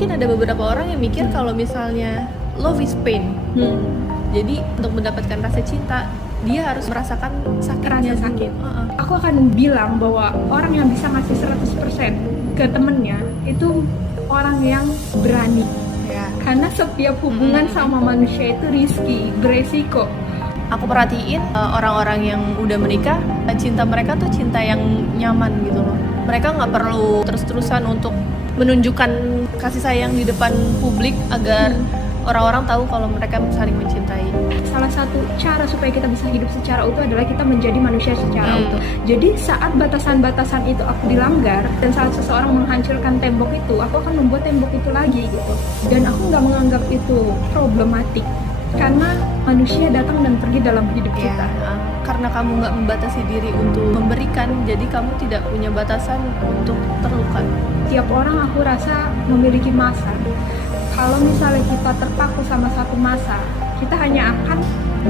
mungkin ada beberapa orang yang mikir kalau misalnya love is pain. Jadi untuk mendapatkan rasa cinta dia harus merasakan sakitnya Rasa sakit. dulu. Aku akan bilang bahwa orang yang bisa ngasih 100% ke temennya itu orang yang berani. Ya. Karena setiap hubungan sama manusia itu risky, beresiko. Aku perhatiin orang-orang yang udah menikah, cinta mereka tuh cinta yang nyaman gitu loh. Mereka nggak perlu terus-terusan untuk menunjukkan kasih sayang di depan publik agar orang-orang tahu kalau mereka saling mencintai. Salah satu cara supaya kita bisa hidup secara utuh adalah kita menjadi manusia secara utuh. Jadi saat batasan-batasan itu aku dilanggar dan saat seseorang menghancurkan tembok itu, aku akan membuat tembok itu lagi gitu. Dan aku nggak menganggap itu problematik karena manusia datang dan pergi dalam hidup kita. Karena kamu nggak membatasi diri untuk memberikan, jadi kamu tidak punya batasan untuk terluka. Tiap orang aku rasa memiliki masa. Kalau misalnya kita terpaku sama satu masa, kita hanya akan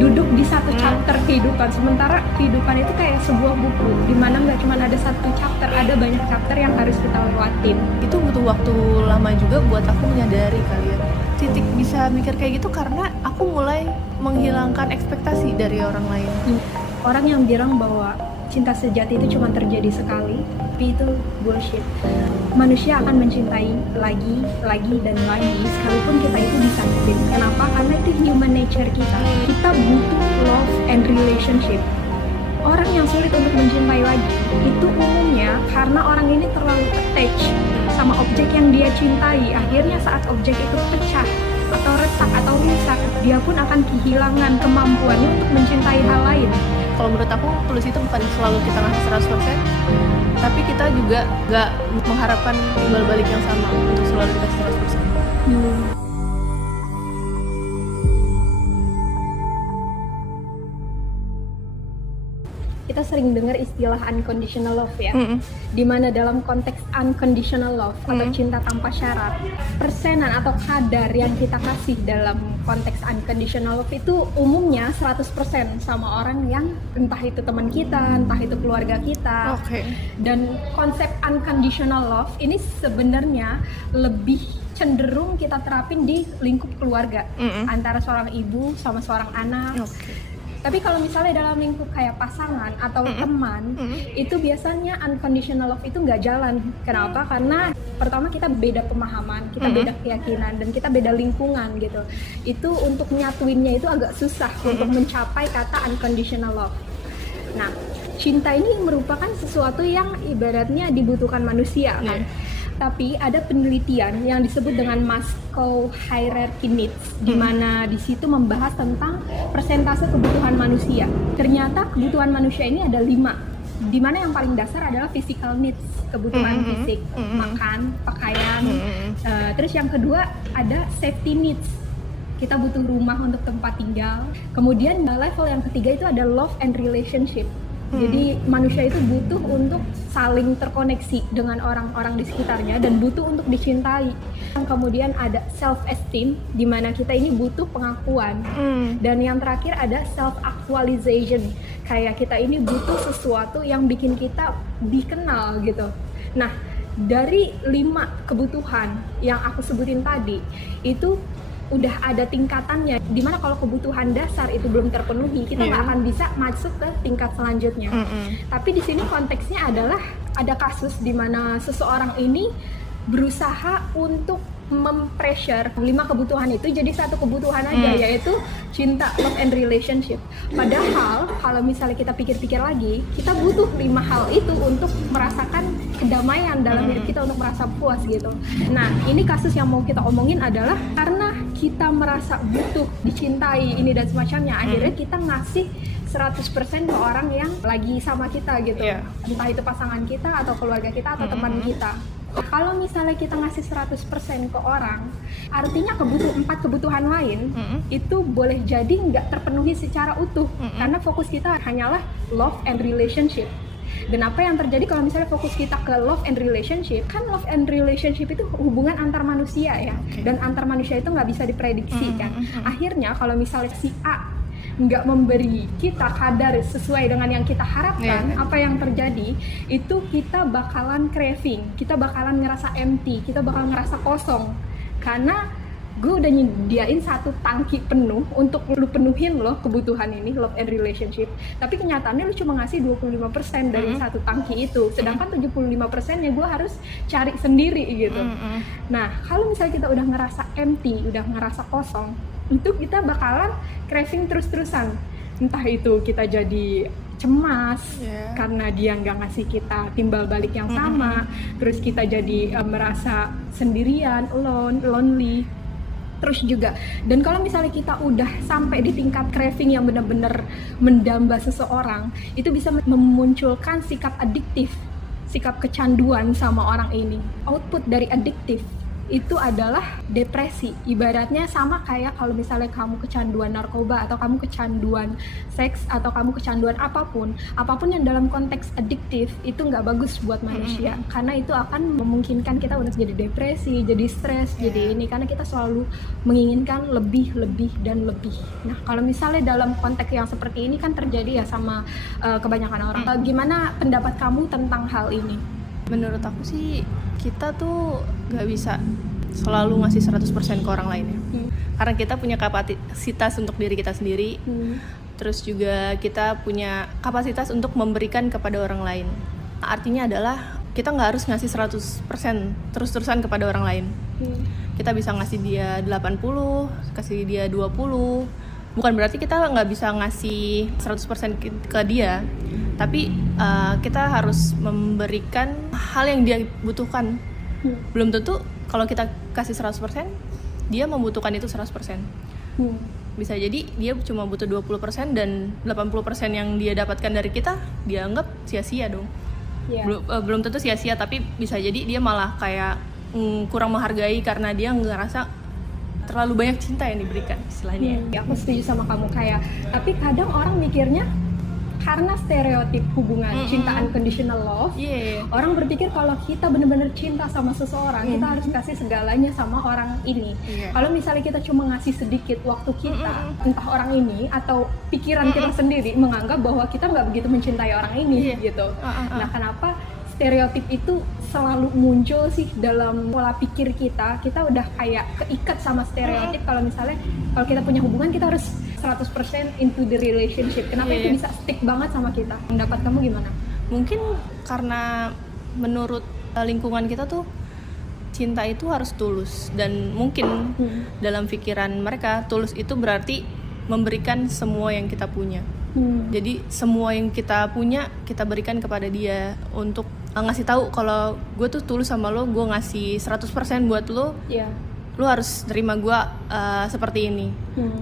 duduk di satu chapter kehidupan. Sementara kehidupan itu kayak sebuah buku, di mana nggak cuma ada satu chapter, ada banyak chapter yang harus kita lewatin. Itu butuh waktu lama juga buat aku menyadari kali ya. Titik bisa mikir kayak gitu karena aku mulai menghilangkan ekspektasi dari orang lain. Orang yang bilang bahwa cinta sejati itu cuma terjadi sekali, tapi itu bullshit. Manusia akan mencintai lagi, dan lagi, sekalipun kita itu disakitin. Kenapa? Karena itu human nature kita. Kita butuh love and relationship. Orang yang sulit untuk mencintai lagi, itu umumnya karena orang ini terlalu attached sama objek yang dia cintai. Akhirnya saat objek itu pecah, atau retak, atau rusak, dia pun akan kehilangan kemampuannya untuk mencintai hal lain. Kalau menurut aku tulus itu bukan selalu kita ngasih 100%, tapi kita juga nggak mengharapkan timbal balik yang sama untuk selalu dikasih 100%. Kita sering dengar istilah unconditional love ya, dimana dalam konteks unconditional love atau cinta tanpa syarat, persenan atau kadar yang kita kasih dalam konteks unconditional love itu umumnya 100% sama orang yang entah itu teman kita, entah itu keluarga kita. Dan konsep unconditional love ini sebenarnya lebih cenderung kita terapin di lingkup keluarga, antara seorang ibu sama seorang anak. Tapi kalau misalnya dalam lingkup kayak pasangan atau teman, itu biasanya unconditional love itu nggak jalan. Kenapa? Karena pertama kita beda pemahaman, kita beda keyakinan, dan kita beda lingkungan gitu. Itu untuk nyatuinnya itu agak susah untuk mencapai kata unconditional love. Nah, cinta ini merupakan sesuatu yang ibaratnya dibutuhkan manusia kan. Tapi ada penelitian yang disebut dengan Maslow Hierarchy Needs, di mana di situ membahas tentang persentase kebutuhan manusia. Ternyata kebutuhan manusia ini ada 5, di mana yang paling dasar adalah physical needs, kebutuhan fisik, makan, pakaian. Terus yang kedua ada safety needs, kita butuh rumah untuk tempat tinggal. Kemudian level yang ketiga itu ada love and relationship. Jadi manusia itu butuh untuk saling terkoneksi dengan orang-orang di sekitarnya dan butuh untuk dicintai. Kemudian ada self-esteem, di mana kita ini butuh pengakuan. Dan yang terakhir ada self-actualization, kayak kita ini butuh sesuatu yang bikin kita dikenal gitu. Nah, dari 5 kebutuhan yang aku sebutin tadi, itu udah ada tingkatannya, dimana kalau kebutuhan dasar itu belum terpenuhi, kita nggak akan bisa masuk ke tingkat selanjutnya. Tapi di sini konteksnya adalah ada kasus di mana seseorang ini berusaha untuk mempressure 5 kebutuhan itu jadi 1 kebutuhan aja, yaitu cinta, love and relationship. Padahal kalau misalnya kita pikir-pikir lagi, kita butuh 5 hal itu untuk merasakan kedamaian dalam hidup kita, untuk merasa puas gitu. Nah, ini kasus yang mau kita omongin adalah karena kita merasa butuh dicintai ini dan semacamnya, akhirnya kita ngasih 100% ke orang yang lagi sama kita gitu. Entah itu pasangan kita atau keluarga kita atau teman kita. Kalau misalnya kita ngasih 100% ke orang, artinya 4 kebutuhan lain itu boleh jadi nggak terpenuhi secara utuh, karena fokus kita hanyalah love and relationship. Dan apa yang terjadi kalau misalnya fokus kita ke love and relationship, kan love and relationship itu hubungan antar manusia ya, dan antar manusia itu nggak bisa diprediksi kan. Akhirnya kalau misalnya si A nggak memberi kita kadar sesuai dengan yang kita harapkan, apa yang terjadi itu kita bakalan craving, kita bakalan ngerasa empty, kita bakal ngerasa kosong. Karena gue udah nyediain satu tangki penuh untuk lu penuhin loh kebutuhan ini, love and relationship. Tapi kenyataannya lu cuma ngasih 25% dari satu tangki itu. Sedangkan 75%-nya gue harus cari sendiri gitu. Nah, kalau misalnya kita udah ngerasa empty, udah ngerasa kosong, itu kita bakalan craving terus-terusan. Entah itu kita jadi cemas karena dia nggak ngasih kita timbal balik yang sama, terus kita jadi merasa sendirian, lonely. Terus juga, dan kalau misalnya kita udah sampai di tingkat craving yang benar-benar mendamba seseorang, itu bisa memunculkan sikap adiktif, sikap kecanduan sama orang ini. Output dari adiktif itu adalah depresi. Ibaratnya sama kayak kalau misalnya kamu kecanduan narkoba, atau kamu kecanduan seks, atau kamu kecanduan apapun yang dalam konteks adiktif itu nggak bagus buat manusia, karena itu akan memungkinkan kita udah jadi depresi, jadi stres, jadi ini, karena kita selalu menginginkan lebih dan lebih. Nah, kalau misalnya dalam konteks yang seperti ini kan terjadi ya sama kebanyakan orang. Gimana pendapat kamu tentang hal ini? Menurut aku sih kita tuh gak bisa selalu ngasih 100% ke orang lain ya. Karena kita punya kapasitas untuk diri kita sendiri. Terus juga kita punya kapasitas untuk memberikan kepada orang lain. Artinya adalah kita gak harus ngasih 100% terus-terusan kepada orang lain. Kita bisa ngasih dia 80, kasih dia 20. Bukan berarti kita gak bisa ngasih 100% ke dia, tapi kita harus memberikan hal yang dia butuhkan. Belum tentu kalau kita kasih 100%, dia membutuhkan itu 100%. Bisa jadi dia cuma butuh 20% dan 80% yang dia dapatkan dari kita, dia anggap sia-sia dong. Belum tentu sia-sia, tapi bisa jadi dia malah kayak kurang menghargai karena dia ngerasa terlalu banyak cinta yang diberikan istilahnya. Aku setuju sama kamu, kayak tapi kadang orang mikirnya karena stereotip hubungan cinta unconditional love, orang berpikir kalau kita benar-benar cinta sama seseorang, kita harus kasih segalanya sama orang ini. Kalau misalnya kita cuma ngasih sedikit waktu kita, entah orang ini atau pikiran kita sendiri menganggap bahwa kita nggak begitu mencintai orang ini gitu. Nah, kenapa stereotip itu selalu muncul sih dalam pola pikir kita? Kita udah kayak keikat sama stereotip. Kalau misalnya kalau kita punya hubungan, kita harus 100% into the relationship. Kenapa itu bisa stick banget sama kita? Pendapat kamu gimana? Mungkin karena menurut lingkungan kita tuh cinta itu harus tulus, dan mungkin dalam pikiran mereka tulus itu berarti memberikan semua yang kita punya. Jadi semua yang kita punya kita berikan kepada dia untuk ngasih tahu kalau gue tuh tulus sama lo, gue ngasih 100% buat lo. Lo harus terima gue seperti ini.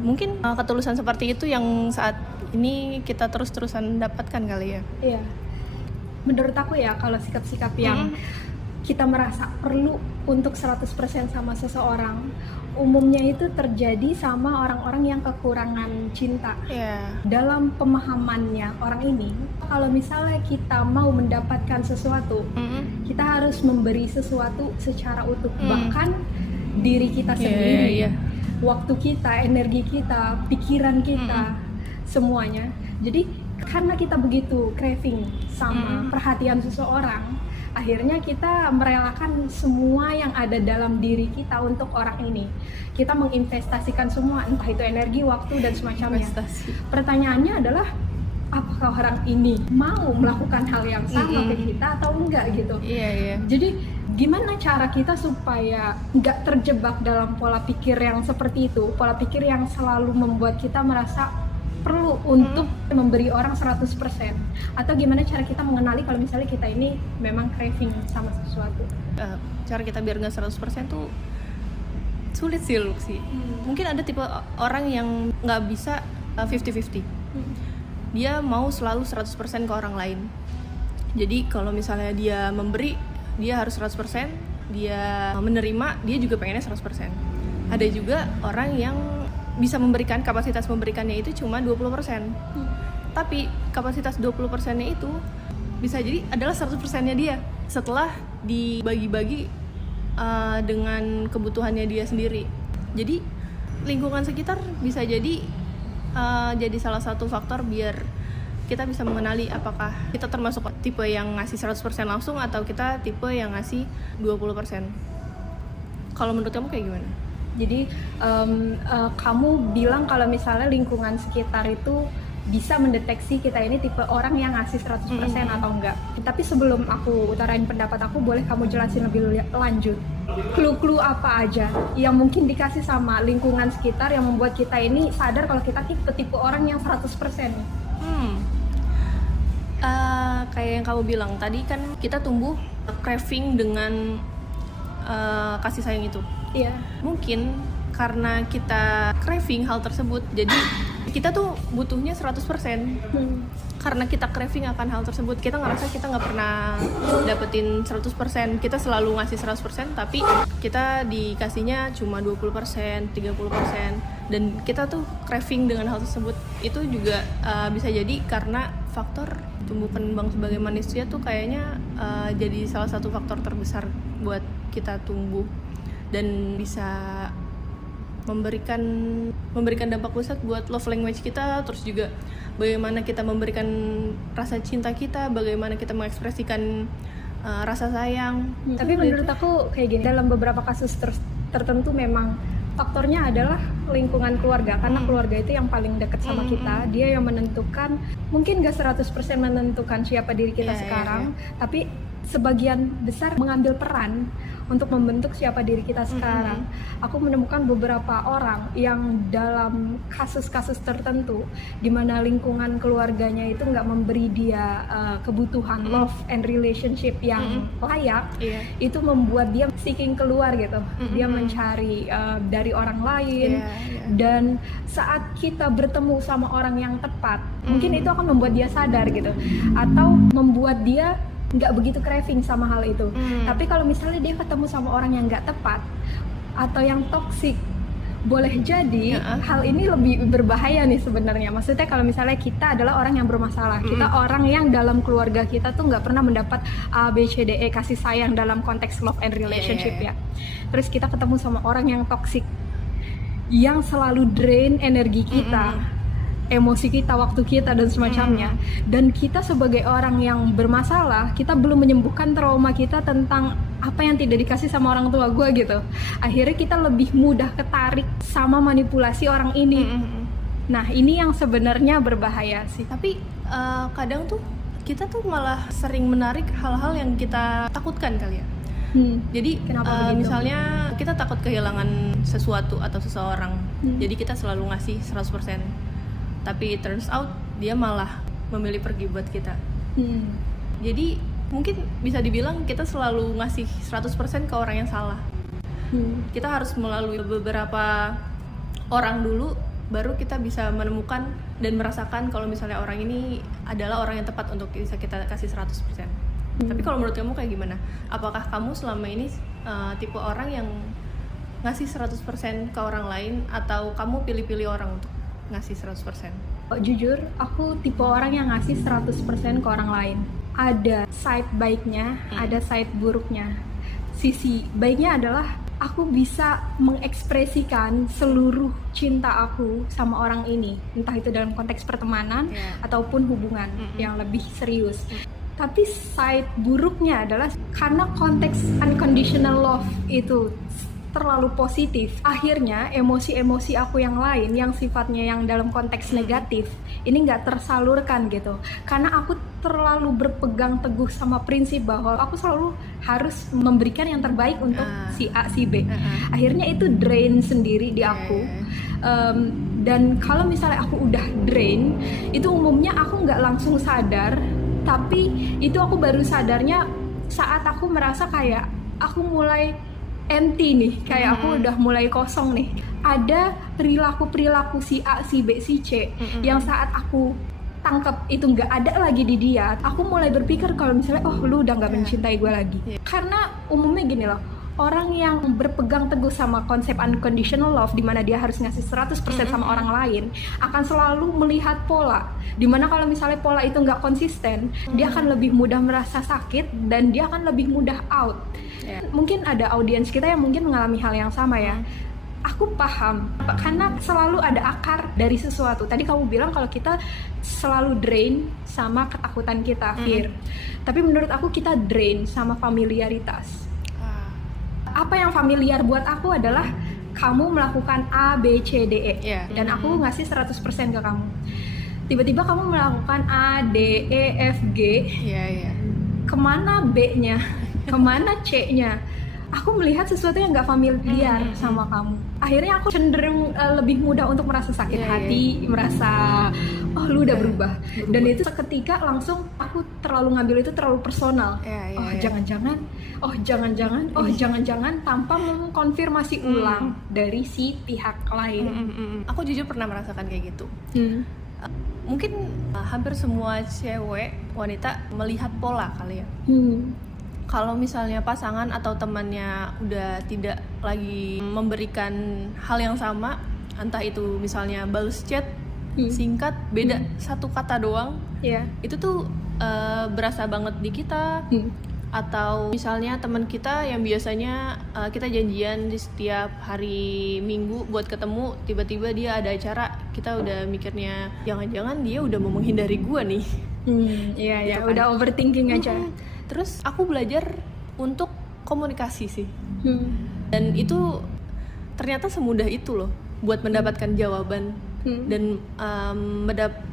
Mungkin ketulusan seperti itu yang saat ini kita terus-terusan dapatkan kali ya. Menurut aku ya, kalau sikap-sikap yang kita merasa perlu untuk 100% sama seseorang, umumnya itu terjadi sama orang-orang yang kekurangan cinta. Dalam pemahamannya orang ini, kalau misalnya kita mau mendapatkan sesuatu, kita harus memberi sesuatu secara utuh. Bahkan diri kita sendiri, waktu kita, energi kita, pikiran kita, semuanya. Jadi karena kita begitu craving sama perhatian seseorang, akhirnya kita merelakan semua yang ada dalam diri kita untuk orang ini. Kita menginvestasikan semua, entah itu energi, waktu, dan semacamnya. Pertanyaannya adalah, apakah orang ini mau melakukan hal yang sama ke kita atau enggak gitu. Jadi gimana cara kita supaya nggak terjebak dalam pola pikir yang seperti itu, pola pikir yang selalu membuat kita merasa perlu untuk memberi orang 100%, atau gimana cara kita mengenali kalau misalnya kita ini memang craving sama sesuatu? Cara kita biar nggak 100% tuh sulit sih. Mungkin ada tipe orang yang nggak bisa 50-50. Dia mau selalu 100% ke orang lain. Jadi kalau misalnya dia memberi, dia harus 100%, dia menerima, dia juga pengennya 100%. Ada juga orang yang bisa memberikan, kapasitas memberikannya itu cuma 20%. Tapi kapasitas 20%-nya itu bisa jadi adalah 100%-nya dia setelah dibagi-bagi dengan kebutuhannya dia sendiri. Jadi lingkungan sekitar bisa jadi salah satu faktor biar kita bisa mengenali apakah kita termasuk tipe yang ngasih 100% langsung atau kita tipe yang ngasih 20%. Kalau menurut kamu kayak gimana? Jadi kamu bilang kalau misalnya lingkungan sekitar itu bisa mendeteksi kita ini tipe orang yang ngasih 100% atau enggak. Tapi sebelum aku utarain pendapat aku, boleh kamu jelasin lebih lanjut clue-clue apa aja yang mungkin dikasih sama lingkungan sekitar yang membuat kita ini sadar kalau kita tipe orang yang 100%. Kayak yang kamu bilang tadi kan, kita tumbuh craving dengan kasih sayang itu. Iya. Mungkin karena kita craving hal tersebut, jadi kita tuh butuhnya 100%. Karena kita craving akan hal tersebut, kita ngerasa kita nggak pernah dapetin 100%. Kita selalu ngasih 100%, tapi kita dikasihnya cuma 20%, 30%. Dan kita tuh craving dengan hal tersebut. Itu juga bisa jadi karena faktor tumbuh kembang sebagai manusia tuh kayaknya jadi salah satu faktor terbesar buat kita tumbuh dan bisa memberikan dampak besar buat love language kita, terus juga bagaimana kita memberikan rasa cinta kita, bagaimana kita mengekspresikan rasa sayang. Tapi menurut aku kayak gini, dalam beberapa kasus tertentu memang faktornya adalah lingkungan keluarga, karena keluarga itu yang paling dekat sama kita, dia yang menentukan, mungkin gak 100% menentukan siapa diri kita sekarang, tapi sebagian besar mengambil peran untuk membentuk siapa diri kita sekarang. Aku menemukan beberapa orang yang dalam kasus-kasus tertentu di mana lingkungan keluarganya itu nggak memberi dia kebutuhan love and relationship yang layak, itu membuat dia seeking keluar gitu. Dia mencari dari orang lain, dan saat kita bertemu sama orang yang tepat, mungkin itu akan membuat dia sadar gitu, atau membuat dia nggak begitu craving sama hal itu. Tapi kalau misalnya dia ketemu sama orang yang nggak tepat atau yang toksik, boleh jadi hal ini lebih berbahaya nih sebenarnya. Maksudnya kalau misalnya kita adalah orang yang bermasalah, kita orang yang dalam keluarga kita tuh nggak pernah mendapat A, B, C, D, E kasih sayang dalam konteks love and relationship ya. Terus kita ketemu sama orang yang toksik, yang selalu drain energi kita, emosi kita, waktu kita, dan semacamnya. Dan kita sebagai orang yang bermasalah, kita belum menyembuhkan trauma kita tentang apa yang tidak dikasih sama orang tua gue gitu. Akhirnya kita lebih mudah ketarik sama manipulasi orang ini. Nah, ini yang sebenarnya berbahaya sih. Tapi kadang tuh kita tuh malah sering menarik hal-hal yang kita takutkan kali ya. Jadi misalnya kita takut kehilangan sesuatu atau seseorang, jadi kita selalu ngasih 100%. Tapi turns out dia malah memilih pergi buat kita. Jadi mungkin bisa dibilang kita selalu ngasih 100% ke orang yang salah. Kita harus melalui beberapa orang dulu, baru kita bisa menemukan dan merasakan kalau misalnya orang ini adalah orang yang tepat untuk bisa kita kasih 100%. Tapi kalau menurut kamu kayak gimana? Apakah kamu selama ini tipe orang yang ngasih 100% ke orang lain, atau kamu pilih-pilih orang untuk ngasih 100%? Jujur, aku tipe orang yang ngasih 100% ke orang lain. Ada side baiknya, ada side buruknya. Sisi baiknya adalah aku bisa mengekspresikan seluruh cinta aku sama orang ini, entah itu dalam konteks pertemanan ataupun hubungan yang lebih serius. Tapi side buruknya adalah karena konteks unconditional love itu terlalu positif, akhirnya emosi-emosi aku yang lain yang sifatnya yang dalam konteks negatif ini nggak tersalurkan gitu, karena aku terlalu berpegang teguh sama prinsip bahwa aku selalu harus memberikan yang terbaik untuk si A, si B. Akhirnya itu drain sendiri di aku. Dan kalau misalnya aku udah drain, itu umumnya aku nggak langsung sadar, tapi itu aku baru sadarnya saat aku merasa kayak aku mulai empty nih, kayak aku udah mulai kosong nih. Ada perilaku si A, si B, si C yang saat aku tangkap itu nggak ada lagi di dia, aku mulai berpikir kalau misalnya lu udah nggak mencintai gue lagi. Karena umumnya gini loh, orang yang berpegang teguh sama konsep unconditional love, di mana dia harus ngasih 100% sama orang lain, akan selalu melihat pola, dimana kalau misalnya pola itu nggak konsisten, dia akan lebih mudah merasa sakit dan dia akan lebih mudah out. Mungkin ada audiens kita yang mungkin mengalami hal yang sama ya. Aku paham, karena selalu ada akar dari sesuatu. Tadi kamu bilang kalau kita selalu drain sama ketakutan kita, fear. Tapi menurut aku kita drain sama familiaritas. apa yang familiar buat aku adalah kamu melakukan A, B, C, D, E. Dan aku ngasih 100% ke kamu. Tiba-tiba kamu melakukan A, D, E, F, G. Kemana B-nya? Kemana C-nya? Aku melihat sesuatu yang gak familiar sama kamu. Akhirnya aku cenderung lebih mudah untuk merasa sakit hati, merasa oh lu udah berubah. Dan itu seketika langsung aku terlalu ngambil itu terlalu personal. Jangan-jangan tanpa mengkonfirmasi ulang dari si pihak lain. Aku jujur pernah merasakan kayak gitu. Mungkin hampir semua cewek wanita melihat pola kali ya. Kalau misalnya pasangan atau temannya udah tidak lagi memberikan hal yang sama, entah itu misalnya balas chat singkat beda satu kata doang, itu tuh berasa banget di kita. Atau misalnya teman kita yang biasanya kita janjian di setiap hari Minggu buat ketemu, tiba-tiba dia ada acara, kita udah mikirnya jangan-jangan dia udah mau menghindari gua nih. Gitu kan? Udah overthinking aja. Terus aku belajar untuk komunikasi sih. Dan itu ternyata semudah itu loh buat mendapatkan jawaban dan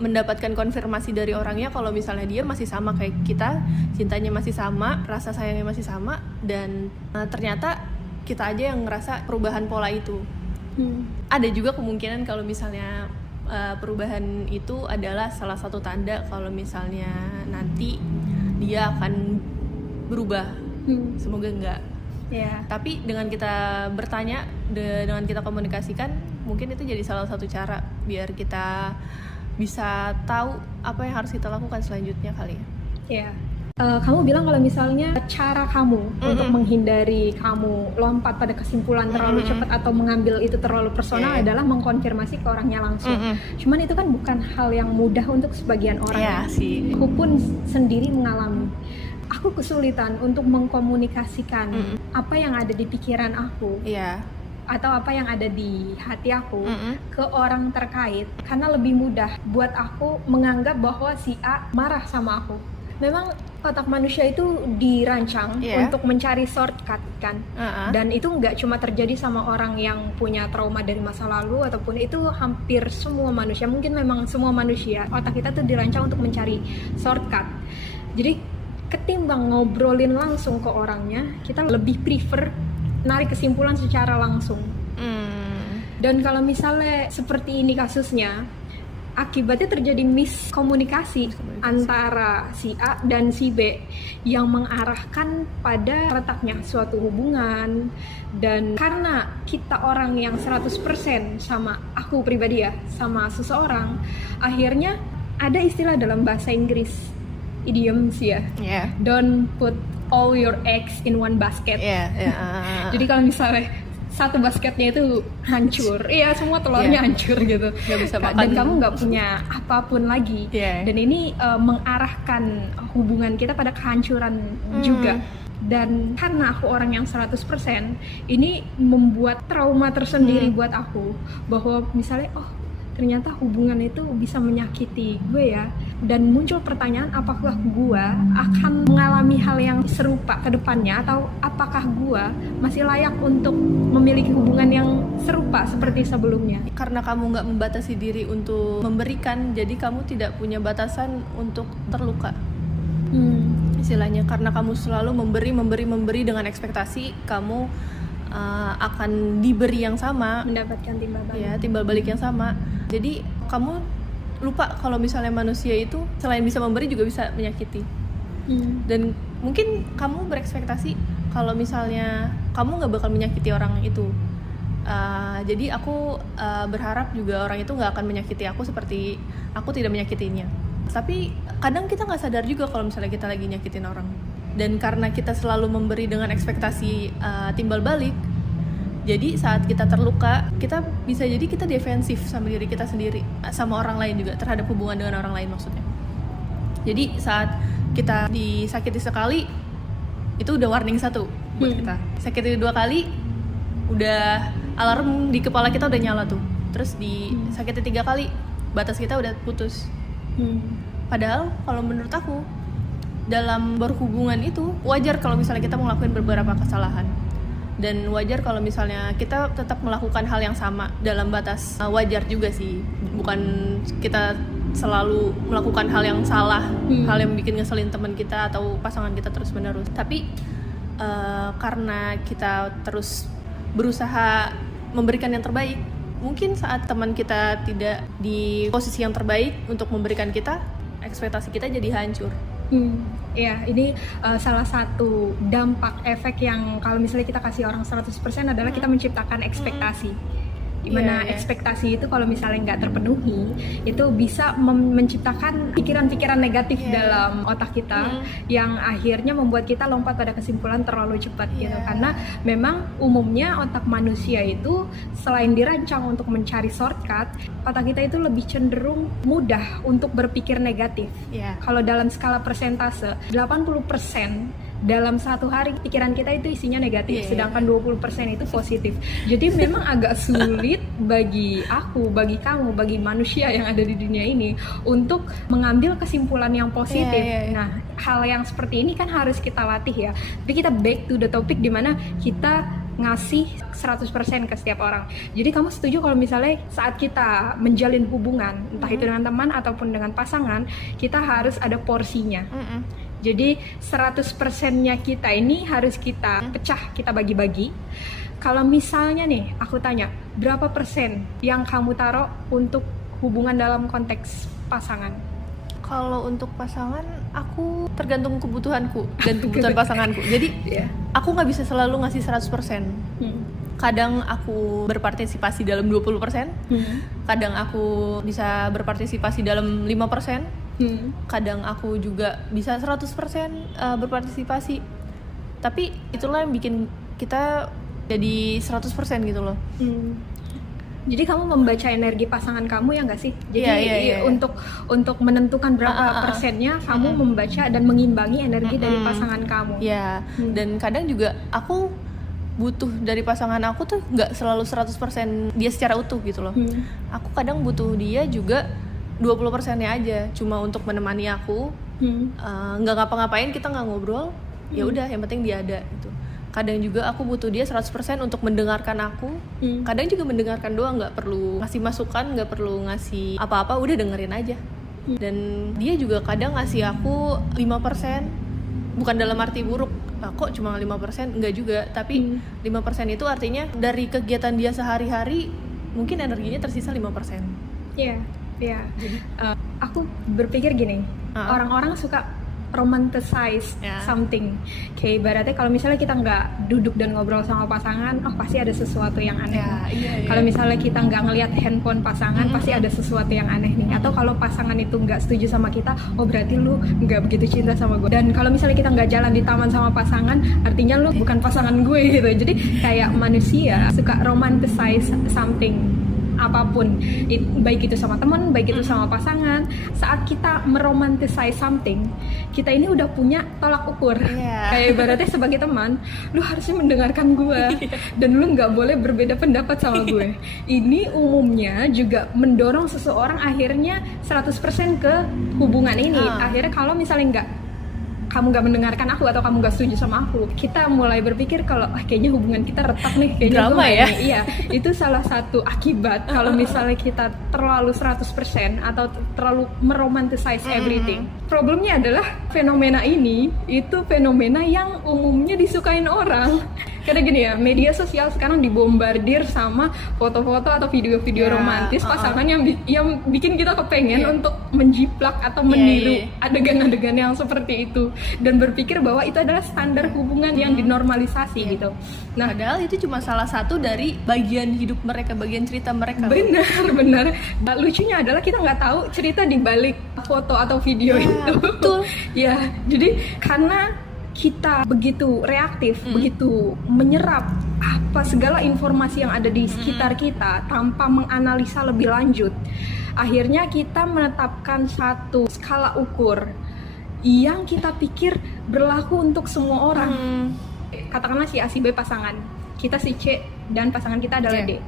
mendapatkan konfirmasi dari orangnya kalau misalnya dia masih sama kayak kita, cintanya masih sama, rasa sayangnya masih sama, dan ternyata kita aja yang ngerasa perubahan pola itu. Ada juga kemungkinan kalau misalnya perubahan itu adalah salah satu tanda kalau misalnya nanti dia akan berubah. Semoga enggak. Tapi dengan kita bertanya, dengan kita komunikasikan, mungkin itu jadi salah satu cara biar kita bisa tahu apa yang harus kita lakukan selanjutnya kali ya. Kamu bilang kalau misalnya cara kamu untuk menghindari kamu lompat pada kesimpulan terlalu cepat atau mengambil itu terlalu personal adalah mengkonfirmasi ke orangnya langsung. Cuman itu kan bukan hal yang mudah untuk sebagian orang. Sih. Aku pun sendiri mengalami. Aku kesulitan untuk mengkomunikasikan apa yang ada di pikiran aku. Atau apa yang ada di hati aku ke orang terkait, karena lebih mudah buat aku menganggap bahwa si A marah sama aku. Memang otak manusia itu dirancang untuk mencari shortcut kan, dan itu nggak cuma terjadi sama orang yang punya trauma dari masa lalu, ataupun itu hampir semua manusia. Mungkin memang semua manusia otak kita tuh dirancang untuk mencari shortcut. Jadi ketimbang ngobrolin langsung ke orangnya, kita lebih prefer narik kesimpulan secara langsung. Dan kalau misalnya seperti ini kasusnya, akibatnya terjadi miskomunikasi antara si A dan si B yang mengarahkan pada retaknya suatu hubungan. Dan karena kita orang yang 100% sama aku pribadi ya, sama seseorang, akhirnya ada istilah dalam bahasa Inggris, idioms ya, don't put all your eggs in one basket. Jadi kalau misalnya satu basketnya itu hancur, semua telurnya hancur gitu, gak bisa makan. Dan kamu nggak punya apapun lagi. Dan ini mengarahkan hubungan kita pada kehancuran juga. Dan karena aku orang yang 100%, ini membuat trauma tersendiri buat aku, bahwa misalnya ternyata hubungan itu bisa menyakiti gue ya. Dan muncul pertanyaan, apakah gue akan mengalami hal yang serupa ke depannya, atau apakah gue masih layak untuk memiliki hubungan yang serupa seperti sebelumnya. Karena kamu nggak membatasi diri untuk memberikan, jadi kamu tidak punya batasan untuk terluka. Istilahnya, karena kamu selalu memberi dengan ekspektasi kamu akan diberi yang sama, mendapatkan timbal balik yang sama. Jadi kamu lupa kalau misalnya manusia itu selain bisa memberi juga bisa menyakiti. Dan mungkin kamu berekspektasi kalau misalnya kamu nggak bakal menyakiti orang itu. Jadi aku berharap juga orang itu nggak akan menyakiti aku seperti aku tidak menyakitinya. Tapi kadang kita nggak sadar juga kalau misalnya kita lagi nyakitin orang. Dan karena kita selalu memberi dengan ekspektasi timbal balik, jadi saat kita terluka, kita bisa jadi kita defensif sama diri kita sendiri, sama orang lain juga, terhadap hubungan dengan orang lain maksudnya. Jadi saat kita disakiti sekali, itu udah warning satu buat kita. Sakiti 2 kali, udah alarm di kepala kita udah nyala tuh. Terus disakiti 3 kali, batas kita udah putus. Padahal kalau menurut aku, dalam berhubungan itu wajar kalau misalnya kita ngelakuin beberapa kesalahan. Dan wajar kalau misalnya kita tetap melakukan hal yang sama dalam batas wajar juga sih. Bukan kita selalu melakukan hal yang salah, hal yang bikin ngeselin teman kita atau pasangan kita terus-menerus. Tapi karena kita terus berusaha memberikan yang terbaik, mungkin saat teman kita tidak di posisi yang terbaik untuk memberikan kita, ekspektasi kita jadi hancur. Ya, ini salah satu dampak efek yang kalau misalnya kita kasih orang 100% adalah kita menciptakan ekspektasi. Dimana ekspektasi itu kalau misalnya nggak terpenuhi, itu bisa menciptakan pikiran-pikiran negatif dalam otak kita yang akhirnya membuat kita lompat pada kesimpulan terlalu cepat gitu. Karena memang umumnya otak manusia itu selain dirancang untuk mencari shortcut, otak kita itu lebih cenderung mudah untuk berpikir negatif. Kalau dalam skala persentase, 80% dalam satu hari pikiran kita itu isinya negatif, sedangkan 20% itu positif. Jadi memang agak sulit bagi aku, bagi kamu, bagi manusia yang ada di dunia ini untuk mengambil kesimpulan yang positif. Nah, hal yang seperti ini kan harus kita latih ya. Tapi kita back to the topic di mana kita ngasih 100% ke setiap orang. Jadi kamu setuju kalau misalnya saat kita menjalin hubungan, entah itu dengan teman ataupun dengan pasangan, kita harus ada porsinya. Jadi 100%-nya kita ini harus kita pecah, kita bagi-bagi. Kalau misalnya nih, aku tanya, berapa persen yang kamu taruh untuk hubungan dalam konteks pasangan? Kalau untuk pasangan, aku tergantung kebutuhanku dan kebutuhan pasanganku. Jadi aku nggak bisa selalu ngasih 100%. Kadang aku berpartisipasi dalam 20%, kadang aku bisa berpartisipasi dalam 5%, kadang aku juga bisa 100% berpartisipasi. Tapi itulah yang bikin kita jadi 100% gitu loh. Jadi kamu membaca energi pasangan kamu ya nggak sih? Jadi untuk menentukan berapa persennya kamu membaca dan mengimbangi energi dari pasangan kamu. Dan kadang juga aku butuh dari pasangan aku tuh nggak selalu 100% dia secara utuh gitu loh. Aku kadang butuh dia juga 20%-nya aja, cuma untuk menemani aku. Nggak ngapa-ngapain, kita nggak ngobrol, ya udah yang penting dia ada gitu. Kadang juga aku butuh dia 100% untuk mendengarkan aku. Kadang juga mendengarkan doang, nggak perlu ngasih masukan, nggak perlu ngasih apa-apa, udah dengerin aja. Dan dia juga kadang ngasih aku 5%, bukan dalam arti buruk, kok cuma 5%, enggak juga. Tapi 5% itu artinya dari kegiatan dia sehari-hari, mungkin energinya tersisa 5%. Jadi aku berpikir gini, orang-orang suka romanticize something. Kayak ibaratnya kalau misalnya kita nggak duduk dan ngobrol sama pasangan, pasti ada sesuatu yang aneh. Kalau misalnya kita nggak ngelihat handphone pasangan, pasti ada sesuatu yang aneh nih. Atau kalau pasangan itu nggak setuju sama kita, berarti lu nggak begitu cinta sama gue. Dan kalau misalnya kita nggak jalan di taman sama pasangan, artinya lu bukan pasangan gue gitu. Jadi kayak manusia suka romanticize something, apapun, baik itu sama teman, baik itu sama pasangan. Saat kita meromanticize something, kita ini udah punya tolak ukur. Kayak ibaratnya sebagai teman, lu harusnya mendengarkan gue dan lu nggak boleh berbeda pendapat sama gue. Ini umumnya juga mendorong seseorang akhirnya 100% ke hubungan ini. Akhirnya kalau misalnya kamu nggak mendengarkan aku atau kamu nggak setuju sama aku, kita mulai berpikir kalau kayaknya hubungan kita retak nih, kayaknya drama ya. Iya, itu salah satu akibat kalau misalnya kita terlalu 100% atau terlalu meromanticize everything. Problemnya adalah fenomena ini itu fenomena yang umumnya disukain orang. Karena gini ya, media sosial sekarang dibombardir sama foto-foto atau video-video romantis pasangan yang bikin kita kepengen untuk menjiplak atau meniru adegan-adegan yang seperti itu dan berpikir bahwa itu adalah standar hubungan yang dinormalisasi gitu. Nah, padahal itu cuma salah satu dari bagian hidup mereka, bagian cerita mereka. Benar. Lucunya adalah kita nggak tahu cerita di balik foto atau video itu. Betul. Jadi karena kita begitu reaktif, begitu menyerap apa segala informasi yang ada di sekitar kita tanpa menganalisa lebih lanjut, akhirnya kita menetapkan satu skala ukur yang kita pikir berlaku untuk semua orang. Katakanlah si A, si B pasangan, kita si C dan pasangan kita adalah D.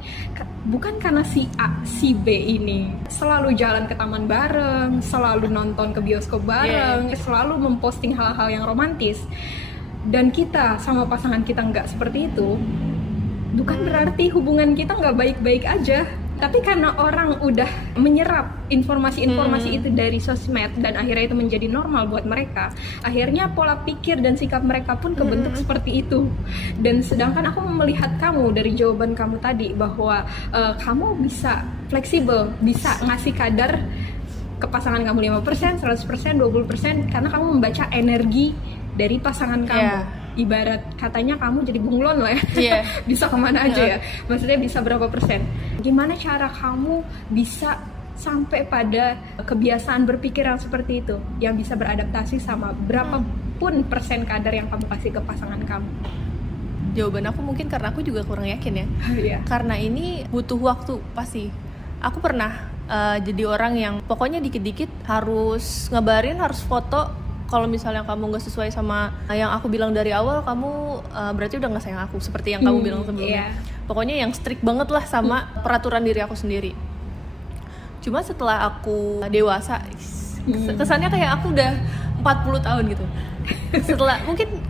Bukan karena si A, si B ini selalu jalan ke taman bareng, selalu nonton ke bioskop bareng, selalu memposting hal-hal yang romantis. dan kita sama pasangan kita nggak seperti itu, bukan berarti hubungan kita nggak baik-baik aja. Tapi karena orang udah menyerap informasi-informasi itu dari sosmed dan akhirnya itu menjadi normal buat mereka, akhirnya pola pikir dan sikap mereka pun kebentuk seperti itu. Dan sedangkan aku melihat kamu dari jawaban kamu tadi bahwa kamu bisa fleksibel, bisa ngasih kadar ke pasangan kamu 5%, 100%, 20% karena kamu membaca energi dari pasangan kamu. Ibarat katanya kamu jadi bunglon lah ya, bisa kemana aja ya, maksudnya bisa berapa persen. Gimana cara kamu bisa sampai pada kebiasaan berpikir yang seperti itu, yang bisa beradaptasi sama berapapun persen kadar yang kamu kasih ke pasangan kamu? Jawaban aku mungkin karena aku juga kurang yakin ya. Karena ini butuh waktu pasti. Aku pernah jadi orang yang pokoknya dikit-dikit harus ngabarin, harus foto. Kalau misalnya kamu nggak sesuai sama yang aku bilang dari awal, kamu berarti udah nggak sayang aku, seperti yang kamu bilang sebelumnya. Pokoknya yang strict banget lah sama peraturan diri aku sendiri. Cuma setelah aku dewasa, kesannya kayak aku udah 40 tahun gitu. Setelah mungkin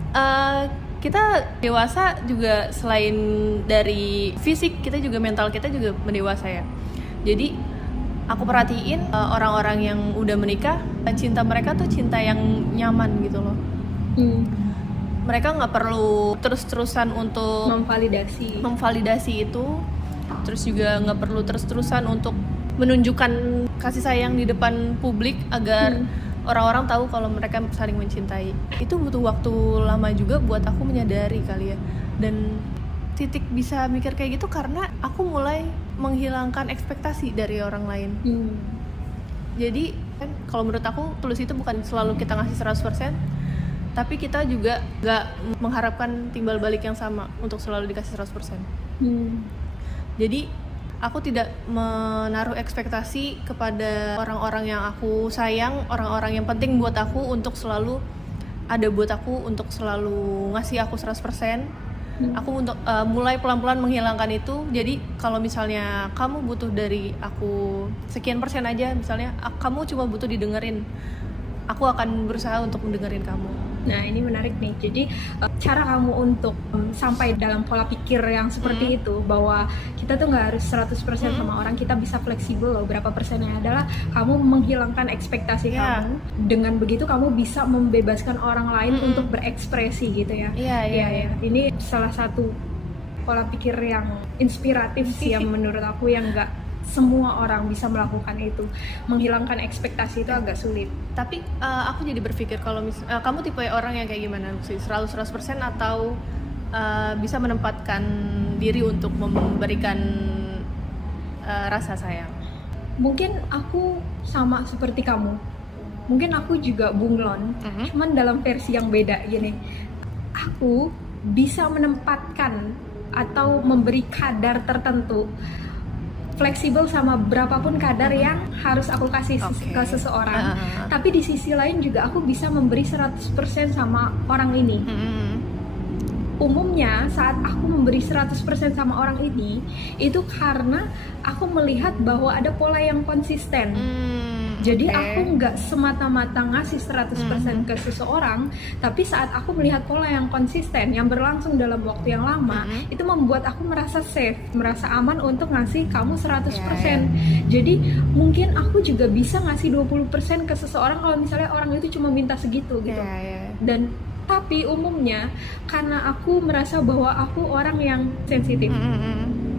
kita dewasa juga, selain dari fisik, kita juga mental kita juga mendewasa ya. Jadi aku perhatiin orang-orang yang udah menikah, cinta mereka tuh cinta yang nyaman gitu loh. Mereka nggak perlu terus-terusan untuk memvalidasi itu, terus juga nggak perlu terus-terusan untuk menunjukkan kasih sayang di depan publik agar orang-orang tahu kalau mereka saling mencintai. Itu butuh waktu lama juga buat aku menyadari kali ya. Dan titik bisa mikir kayak gitu karena aku mulai menghilangkan ekspektasi dari orang lain. Jadi kan kalau menurut aku tulus itu bukan selalu kita ngasih 100%, tapi kita juga gak mengharapkan timbal balik yang sama untuk selalu dikasih 100%. Jadi aku tidak menaruh ekspektasi kepada orang-orang yang aku sayang, orang-orang yang penting buat aku untuk selalu ada buat aku, untuk selalu ngasih aku 100%. Aku untuk mulai pelan-pelan menghilangkan itu. Jadi kalau misalnya kamu butuh dari aku sekian persen aja, misalnya kamu cuma butuh didengerin, aku akan berusaha untuk mendengerin kamu. Nah ini menarik nih. Jadi cara kamu untuk sampai dalam pola pikir yang seperti itu, bahwa kita tuh nggak harus 100% sama orang, kita bisa fleksibel loh berapa persennya, adalah kamu menghilangkan ekspektasi kamu. Dengan begitu kamu bisa membebaskan orang lain untuk berekspresi gitu ya. Iya. Ini salah satu pola pikir yang inspiratif sih yang menurut aku, yang nggak semua orang bisa melakukan itu. Menghilangkan ekspektasi itu agak sulit. Tapi aku jadi berpikir kalau kamu tipe orang yang kayak gimana sih? Selalu 100% atau bisa menempatkan diri untuk memberikan rasa sayang? Mungkin aku sama seperti kamu. Mungkin aku juga bunglon, cuman dalam versi yang beda gini. Aku bisa menempatkan atau memberi kadar tertentu, fleksibel sama berapapun kadar yang harus aku kasih ke seseorang. Tapi di sisi lain juga aku bisa memberi 100% sama orang ini. Umumnya saat aku memberi 100% sama orang ini, itu karena aku melihat bahwa ada pola yang konsisten. Jadi aku nggak semata-mata ngasih 100% ke seseorang, tapi saat aku melihat pola yang konsisten, yang berlangsung dalam waktu yang lama, itu membuat aku merasa safe, merasa aman untuk ngasih kamu 100%. Jadi mungkin aku juga bisa ngasih 20% ke seseorang kalau misalnya orang itu cuma minta segitu gitu. Dan tapi umumnya karena aku merasa bahwa aku orang yang sensitif.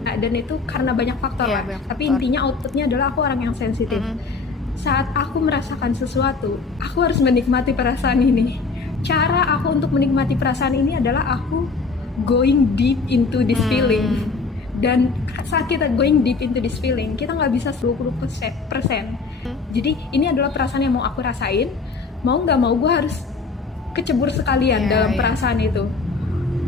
Dan itu karena banyak faktor lah. Tapi intinya outputnya adalah aku orang yang sensitif. Saat aku merasakan sesuatu, aku harus menikmati perasaan ini. Cara aku untuk menikmati perasaan ini adalah aku going deep into this feeling. Dan saat kita going deep into this feeling, kita nggak bisa 20%. Jadi ini adalah perasaan yang mau aku rasain. Mau nggak mau gue harus kecebur sekalian dalam perasaan itu.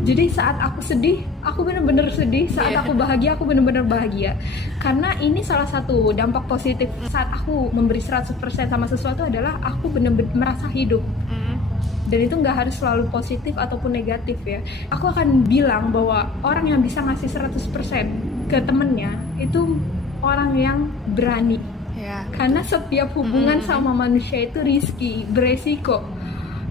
Jadi saat aku sedih, aku benar-benar sedih. Saat aku bahagia, aku benar-benar bahagia. Karena ini salah satu dampak positif saat aku memberi 100% sama sesuatu adalah aku benar-benar merasa hidup. Dan itu nggak harus selalu positif ataupun negatif ya. Aku akan bilang bahwa orang yang bisa ngasih 100% ke temennya itu orang yang berani. Karena setiap hubungan sama manusia itu risky, beresiko.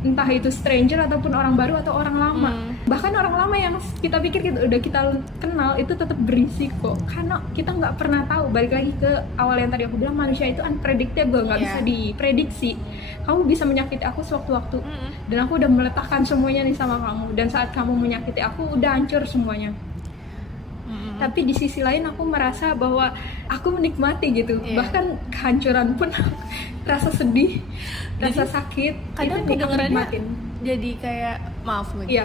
entah itu stranger ataupun orang baru atau orang lama. Bahkan orang lama yang kita pikir udah kita kenal itu tetap berisiko karena kita nggak pernah tahu. Balik lagi ke awal yang tadi aku bilang, manusia itu unpredictable, nggak bisa diprediksi. Kamu bisa menyakiti aku sewaktu-waktu, dan aku udah meletakkan semuanya nih sama kamu, dan saat kamu menyakiti aku udah hancur semuanya. Tapi di sisi lain aku merasa bahwa aku menikmati gitu. Bahkan kehancuran pun rasa sedih, rasa sakit, kadang kedengarannya jadi kayak, maaf lagi,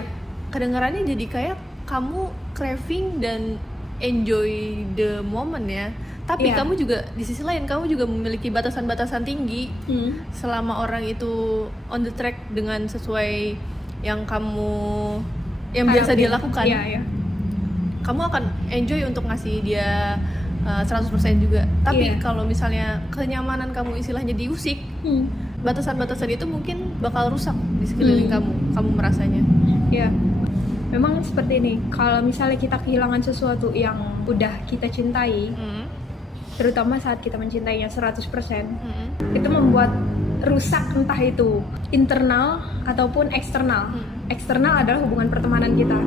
kedengarannya jadi kayak kamu craving dan enjoy the moment ya. Tapi kamu juga di sisi lain kamu juga memiliki batasan-batasan tinggi selama orang itu on the track dengan sesuai yang kamu biasa dia lakukan. Kamu akan enjoy untuk ngasih dia 100% juga. Tapi kalau misalnya kenyamanan kamu istilahnya diusik, batasan-batasan itu mungkin bakal rusak di sekeliling kamu merasanya. Memang seperti ini. Kalau misalnya kita kehilangan sesuatu yang udah kita cintai, terutama saat kita mencintainya 100%, itu membuat rusak, entah itu internal ataupun eksternal. Eksternal adalah hubungan pertemanan kita,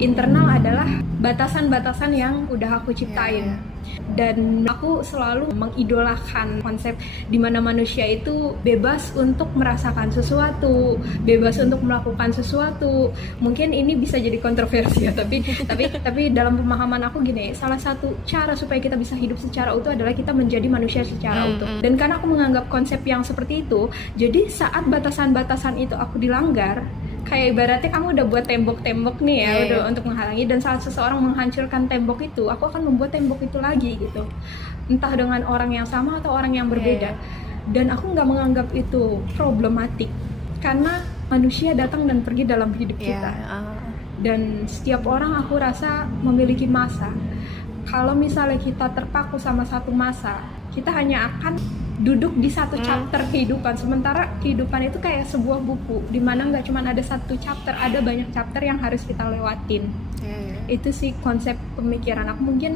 internal adalah batasan-batasan yang udah aku ciptain. Dan aku selalu mengidolakan konsep dimana manusia itu bebas untuk merasakan sesuatu, bebas untuk melakukan sesuatu. Mungkin ini bisa jadi kontroversi ya, tapi dalam pemahaman aku gini, salah satu cara supaya kita bisa hidup secara utuh adalah kita menjadi manusia secara utuh. Dan karena aku menganggap konsep yang seperti itu, jadi saat batasan-batasan itu aku dilanggar, kayak ibaratnya kamu udah buat tembok-tembok nih ya, udah untuk menghalangi, dan saat seseorang menghancurkan tembok itu, aku akan membuat tembok itu lagi gitu, entah dengan orang yang sama atau orang yang berbeda. Dan aku nggak menganggap itu problematik karena manusia datang dan pergi dalam hidup kita. Dan setiap orang aku rasa memiliki masa. Kalau misalnya kita terpaku sama satu masa, kita hanya akan duduk di satu chapter kehidupan. Sementara kehidupan itu kayak sebuah buku, dimana nggak cuma ada satu chapter, ada banyak chapter yang harus kita lewatin. Itu sih konsep pemikiran aku. Mungkin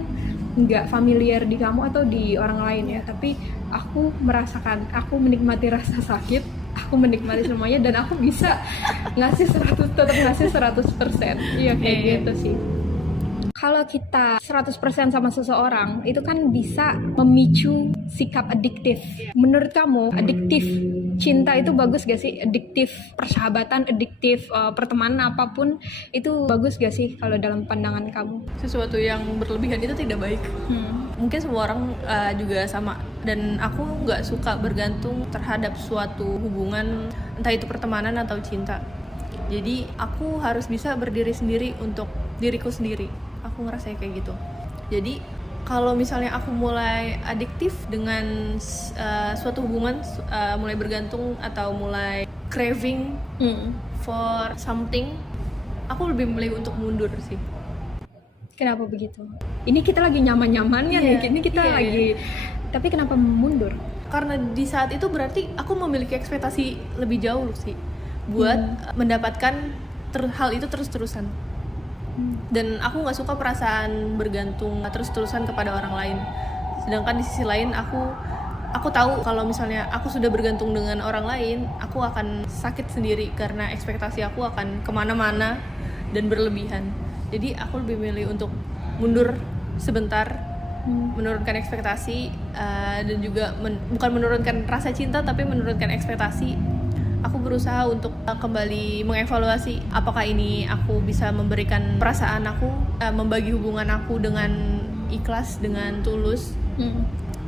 nggak familiar di kamu atau di orang lain ya, tapi aku merasakan, aku menikmati rasa sakit, aku menikmati semuanya, dan aku bisa ngasih 100, tetap ngasih 100%. Iya kayak gitu sih. Kalau kita 100% sama seseorang, itu kan bisa memicu sikap adiktif. Menurut kamu, adiktif cinta itu bagus gak sih? Adiktif persahabatan, adiktif pertemanan apapun, itu bagus gak sih kalau dalam pandangan kamu? Sesuatu yang berlebihan itu tidak baik. Mungkin semua orang juga sama. Dan aku gak suka bergantung terhadap suatu hubungan, entah itu pertemanan atau cinta. Jadi aku harus bisa berdiri sendiri untuk diriku sendiri. Aku ngerasa kayak gitu. Jadi kalau misalnya aku mulai adiktif dengan suatu hubungan, mulai bergantung atau mulai craving for something, aku lebih memilih untuk mundur sih. Kenapa begitu? Ini kita lagi nyaman-nyamannya nih, ini kita lagi. Tapi kenapa mundur? Karena di saat itu berarti aku memiliki ekspektasi lebih jauh sih buat mendapatkan hal itu terus-terusan. Dan aku nggak suka perasaan bergantung terus-terusan kepada orang lain. Sedangkan di sisi lain aku tahu kalau misalnya aku sudah bergantung dengan orang lain, aku akan sakit sendiri karena ekspektasi aku akan kemana-mana dan berlebihan. Jadi aku lebih milih untuk mundur sebentar, menurunkan ekspektasi, dan juga bukan menurunkan rasa cinta tapi menurunkan ekspektasi. Aku berusaha untuk kembali mengevaluasi apakah ini aku bisa memberikan perasaan aku, membagi hubungan aku dengan ikhlas, dengan tulus,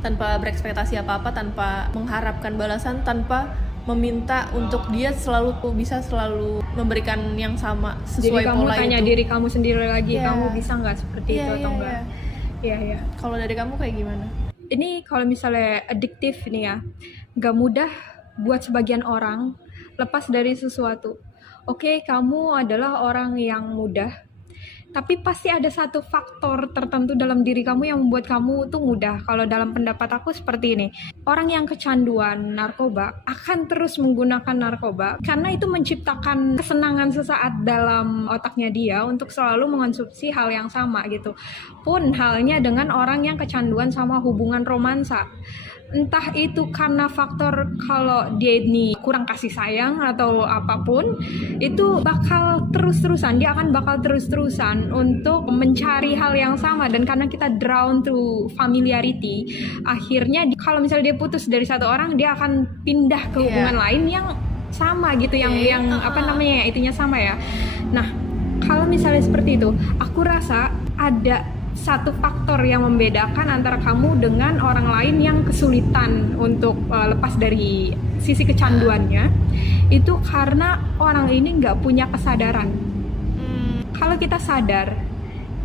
tanpa berekspektasi apa-apa, tanpa mengharapkan balasan, tanpa meminta untuk dia bisa selalu memberikan yang sama sesuai pola itu. Jadi kamu tanya diri kamu sendiri lagi, kamu bisa nggak seperti itu atau enggak? Iya. Kalau dari kamu kayak gimana? Ini kalau misalnya adiktif nih ya, nggak mudah buat sebagian orang lepas dari sesuatu. Oke, kamu adalah orang yang mudah, tapi pasti ada satu faktor tertentu dalam diri kamu yang membuat kamu tuh mudah. Kalau dalam pendapat aku seperti ini, orang yang kecanduan narkoba akan terus menggunakan narkoba karena itu menciptakan kesenangan sesaat dalam otaknya dia untuk selalu mengonsumsi hal yang sama gitu. Pun halnya dengan orang yang kecanduan sama hubungan romansa. entah itu karena faktor kalau dia ini kurang kasih sayang atau apapun, itu bakal dia akan bakal terus-terusan untuk mencari hal yang sama. Dan karena kita drawn to familiarity, akhirnya kalau misalnya dia putus dari satu orang, dia akan pindah ke hubungan lain yang sama gitu, yang apa namanya, itunya sama ya. Nah, kalau misalnya seperti itu, aku rasa ada satu faktor yang membedakan antara kamu dengan orang lain yang kesulitan untuk lepas dari sisi kecanduannya, itu karena orang ini nggak punya kesadaran. Kalau kita sadar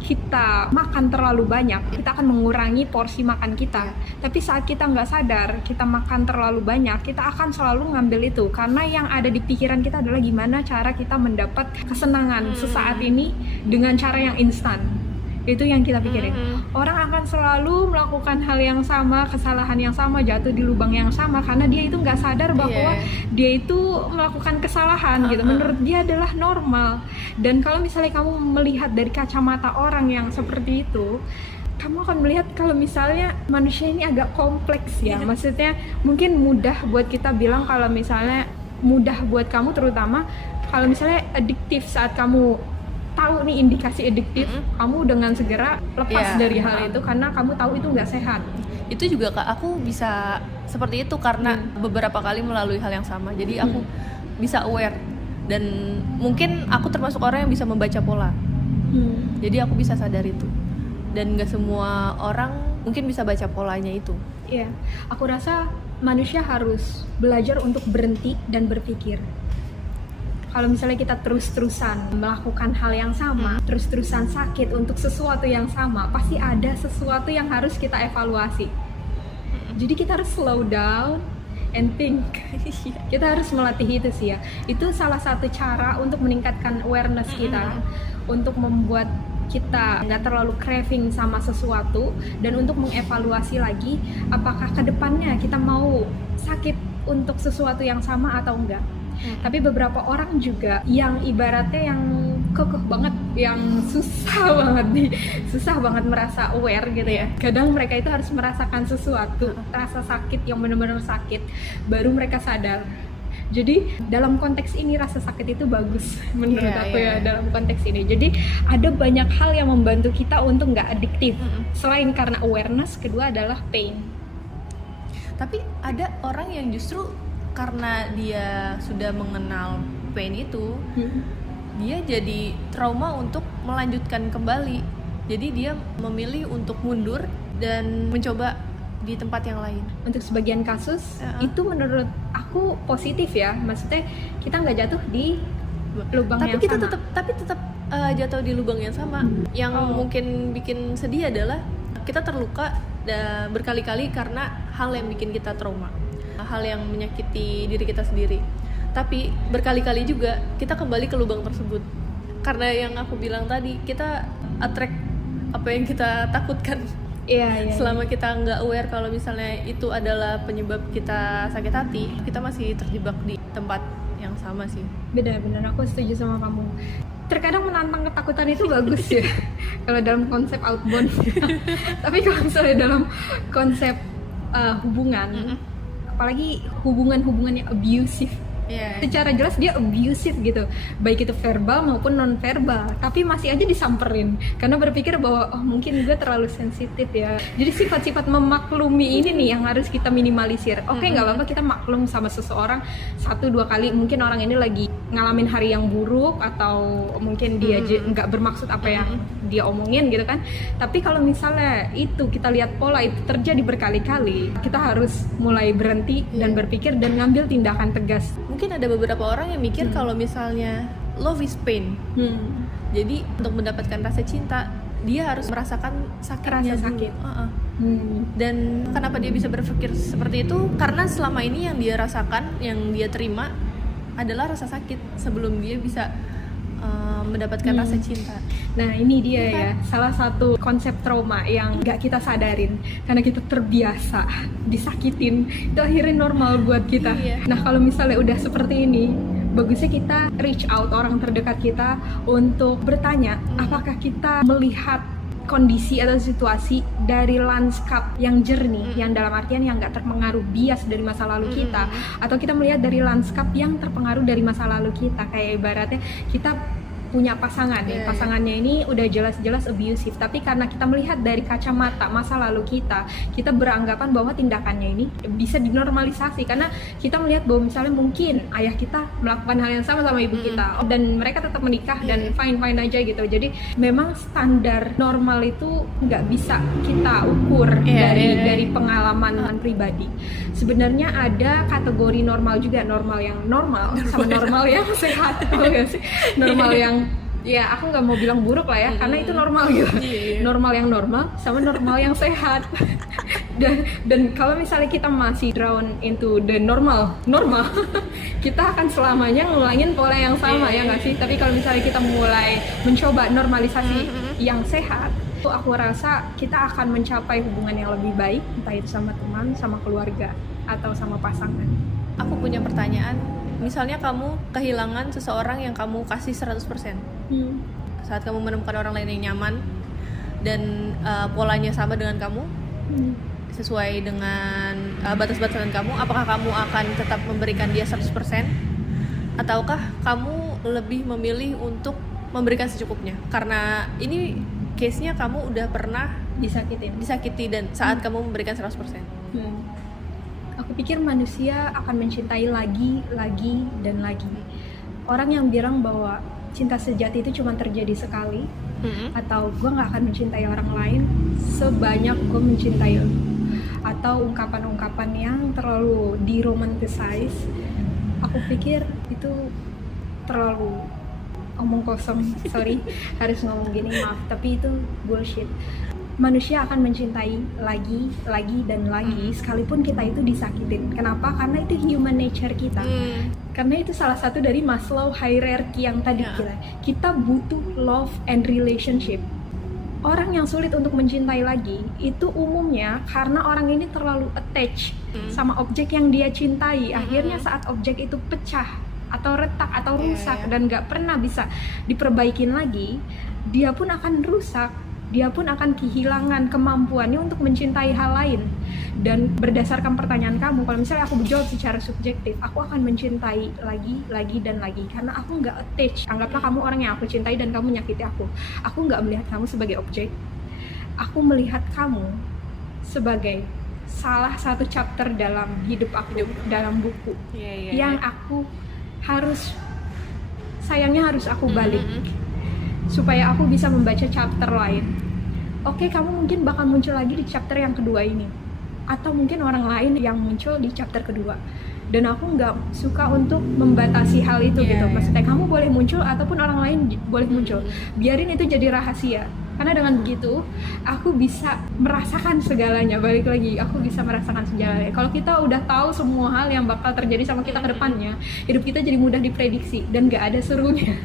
kita makan terlalu banyak, kita akan mengurangi porsi makan kita. Tapi saat kita nggak sadar, kita makan terlalu banyak, kita akan selalu ngambil itu. Karena yang ada di pikiran kita adalah gimana cara kita mendapat kesenangan sesaat ini dengan cara yang instan. Itu yang kita pikirin. Orang akan selalu melakukan hal yang sama, kesalahan yang sama, jatuh di lubang yang sama, karena dia itu nggak sadar bahwa dia itu melakukan kesalahan gitu. Menurut dia adalah normal. Dan kalau misalnya kamu melihat dari kacamata orang yang seperti itu, kamu akan melihat kalau misalnya manusia ini agak kompleks ya. Maksudnya mungkin mudah buat kita bilang kalau misalnya mudah buat kamu, terutama kalau misalnya adiktif, saat kamu tahu nih indikasi adiktif, kamu dengan segera lepas dari hal itu karena kamu tahu itu nggak sehat. Itu juga Kak, aku bisa seperti itu karena beberapa kali melalui hal yang sama. Jadi aku bisa aware, dan mungkin aku termasuk orang yang bisa membaca pola. Jadi aku bisa sadar itu, dan nggak semua orang mungkin bisa baca polanya itu. Iya, aku rasa manusia harus belajar untuk berhenti dan berpikir. Kalau misalnya kita terus-terusan melakukan hal yang sama, terus-terusan sakit untuk sesuatu yang sama, pasti ada sesuatu yang harus kita evaluasi. Jadi kita harus slow down and think. Kita harus melatih itu sih ya. Itu salah satu cara untuk meningkatkan awareness kita, untuk membuat kita nggak terlalu craving sama sesuatu, dan untuk mengevaluasi lagi apakah kedepannya kita mau sakit untuk sesuatu yang sama atau enggak. Tapi beberapa orang juga yang ibaratnya yang kekeh banget, yang susah banget merasa aware gitu ya. Kadang mereka itu harus merasakan sesuatu, rasa sakit yang benar-benar sakit, baru mereka sadar. Jadi dalam konteks ini rasa sakit itu bagus menurut aku ya, dalam konteks ini. Jadi ada banyak hal yang membantu kita untuk nggak adiktif. Selain karena awareness, kedua adalah pain. Tapi ada orang yang justru karena dia sudah mengenal pain itu, dia jadi trauma untuk melanjutkan kembali. Jadi dia memilih untuk mundur dan mencoba di tempat yang lain. Untuk sebagian kasus itu menurut aku positif ya, maksudnya kita nggak jatuh di lubang yang sama. Tapi tetap jatuh di lubang yang sama. Yang mungkin bikin sedih adalah kita terluka berkali-kali karena hal yang bikin kita trauma, hal yang menyakiti diri kita sendiri. Tapi berkali-kali juga kita kembali ke lubang tersebut, karena yang aku bilang tadi, kita attract apa yang kita takutkan. Selama kita nggak aware kalau misalnya itu adalah penyebab kita sakit hati, kita masih terjebak di tempat yang sama sih. Benar-benar aku setuju sama kamu. Terkadang menantang ketakutan itu bagus ya kalau dalam konsep outbound. Tapi kalau misalnya dalam konsep hubungan, apalagi hubungan-hubungan yang abusive, secara jelas dia abusive gitu, baik itu verbal maupun non verbal, tapi masih aja disamperin karena berpikir bahwa mungkin gue terlalu sensitif ya. Jadi sifat-sifat memaklumi ini nih yang harus kita minimalisir. Oke, nggak apa-apa kita maklum sama seseorang 1-2 kali, mungkin orang ini lagi ngalamin hari yang buruk atau mungkin dia nggak bermaksud apa yang dia omongin gitu kan. Tapi kalau misalnya itu kita lihat pola itu terjadi berkali-kali, kita harus mulai berhenti dan berpikir dan ngambil tindakan tegas. Mungkin ada beberapa orang yang mikir kalau misalnya love is pain. Jadi untuk mendapatkan rasa cinta, dia harus merasakan sakitnya sakit. Dan kenapa dia bisa berpikir seperti itu? Karena selama ini yang dia rasakan, yang dia terima adalah rasa sakit sebelum dia bisa mendapatkan rasa cinta. Nah ini dia ya, salah satu konsep trauma yang nggak kita sadarin karena kita terbiasa disakitin, itu akhirnya normal buat kita. Nah kalau misalnya udah seperti ini, bagusnya kita reach out orang terdekat kita untuk bertanya apakah kita melihat kondisi atau situasi dari lanskap yang jernih, yang dalam artian yang nggak terpengaruh bias dari masa lalu kita, atau kita melihat dari lanskap yang terpengaruh dari masa lalu kita, kayak ibaratnya kita punya pasangan nih, pasangannya ini udah jelas-jelas abusive, tapi karena kita melihat dari kacamata masa lalu kita beranggapan bahwa tindakannya ini bisa dinormalisasi karena kita melihat bahwa misalnya mungkin ayah kita melakukan hal yang sama ibu kita dan mereka tetap menikah dan fine-fine aja gitu. Jadi memang standar normal itu nggak bisa kita ukur dari pengalaman pribadi. Sebenarnya ada kategori normal juga, normal yang normal sama normal yang sehat, normal yang ya aku nggak mau bilang buruk lah ya, karena itu normal gitu. Normal yang normal sama normal yang sehat. dan kalau misalnya kita masih drown into the normal kita akan selamanya ngulangin pola yang sama, ya nggak sih? Tapi kalau misalnya kita mulai mencoba normalisasi yang sehat, itu aku rasa kita akan mencapai hubungan yang lebih baik, entah itu sama teman, sama keluarga, atau sama pasangan. Aku punya pertanyaan. Misalnya kamu kehilangan seseorang yang kamu kasih 100%. Saat kamu menemukan orang lain yang nyaman dan polanya sama dengan kamu, sesuai dengan batas-batasan kamu, apakah kamu akan tetap memberikan dia 100%? Ataukah kamu lebih memilih untuk memberikan secukupnya? Karena ini case-nya kamu udah pernah disakiti dan saat kamu memberikan 100%. Aku pikir manusia akan mencintai lagi dan lagi. Orang yang bilang bahwa cinta sejati itu cuma terjadi sekali, atau gue gak akan mencintai orang lain sebanyak gue mencintai lo, atau ungkapan-ungkapan yang terlalu diromanticize, aku pikir itu terlalu omong kosong. Sorry harus ngomong gini, maaf, tapi itu bullshit. Manusia akan mencintai lagi dan lagi sekalipun kita itu disakitin. Kenapa? Karena itu human nature kita. Karena itu salah satu dari Maslow hierarchy yang tadi kita butuh love and relationship. Orang yang sulit untuk mencintai lagi itu umumnya karena orang ini terlalu attached sama objek yang dia cintai. Akhirnya saat objek itu pecah atau retak atau rusak dan gak pernah bisa diperbaikin lagi, dia pun akan rusak. Dia pun akan kehilangan kemampuannya untuk mencintai hal lain. Dan berdasarkan pertanyaan kamu, kalau misalnya aku menjawab secara subjektif, aku akan mencintai lagi dan lagi karena aku nggak attach. Anggaplah kamu orang yang aku cintai dan kamu nyakiti aku nggak melihat kamu sebagai objek. Aku melihat kamu sebagai salah satu chapter dalam hidup aku, dalam buku yang aku sayangnya harus aku balik supaya aku bisa membaca chapter lain. Oke, kamu mungkin bakal muncul lagi di chapter yang kedua ini, atau mungkin orang lain yang muncul di chapter kedua. Dan aku nggak suka untuk membatasi hal itu gitu. Maksudnya kamu boleh muncul ataupun orang lain boleh muncul. Biarin itu jadi rahasia. Karena dengan begitu aku bisa merasakan segalanya. Balik lagi, aku bisa merasakan segalanya. Kalau kita udah tahu semua hal yang bakal terjadi sama kita ke depannya, hidup kita jadi mudah diprediksi dan nggak ada serunya.